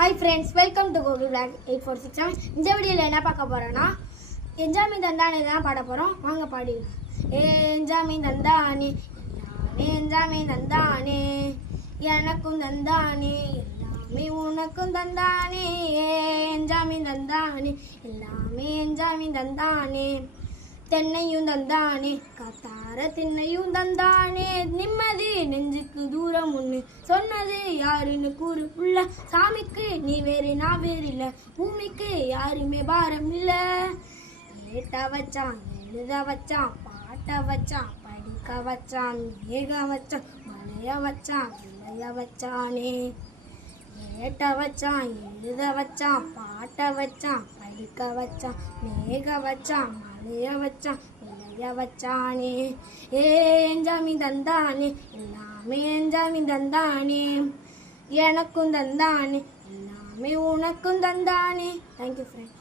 Hi friends, welcome to Google Vlog 8467. இந்த வீடியோல என்ன பார்க்க போறோம்னா என்ஜாமி தந்தானே தான் பாட போறோம். வாங்க பாடிடலாம். என்ஜாமி தந்தானே எல்லாமே என்ஜாமி தந்தானே எனக்கும் தந்தானே எல்லாமே உனக்கும் தந்தானே என்ஜாமி தந்தானே எல்லாமே என்ஜாமி தந்தானே தென்னையும் தந்தானே காத்தார திண்ணையும் தந்தானே நிம்மதி நெஞ்சுக்கு தூரம் ஒன்று சொன்னது யாருன்னு கூறு உள்ள சாமிக்கு நீ வேறு நான் வேறு இல்லை பூமிக்கு யாருமே பாரம் இல்லை ஏட்ட வச்சான் எழுத வச்சான் பாட்ட வச்சான் படிக்க வச்சான் மேக வச்சான் மழைய வச்சான் விளைய வச்சானே ஏட்ட வச்சான் எழுத வச்சான் பாட்ட வச்சான் படிக்க வச்சான் மேக வச்சான் மழைய வச்சான் விளைய வச்சானே என்ஜாமி தந்தானே எல்லாமே என்ஜாமி தந்தானே எனக்கும் தந்தானே எல்லாமே உனக்கும் தந்தானே. Thank you friends.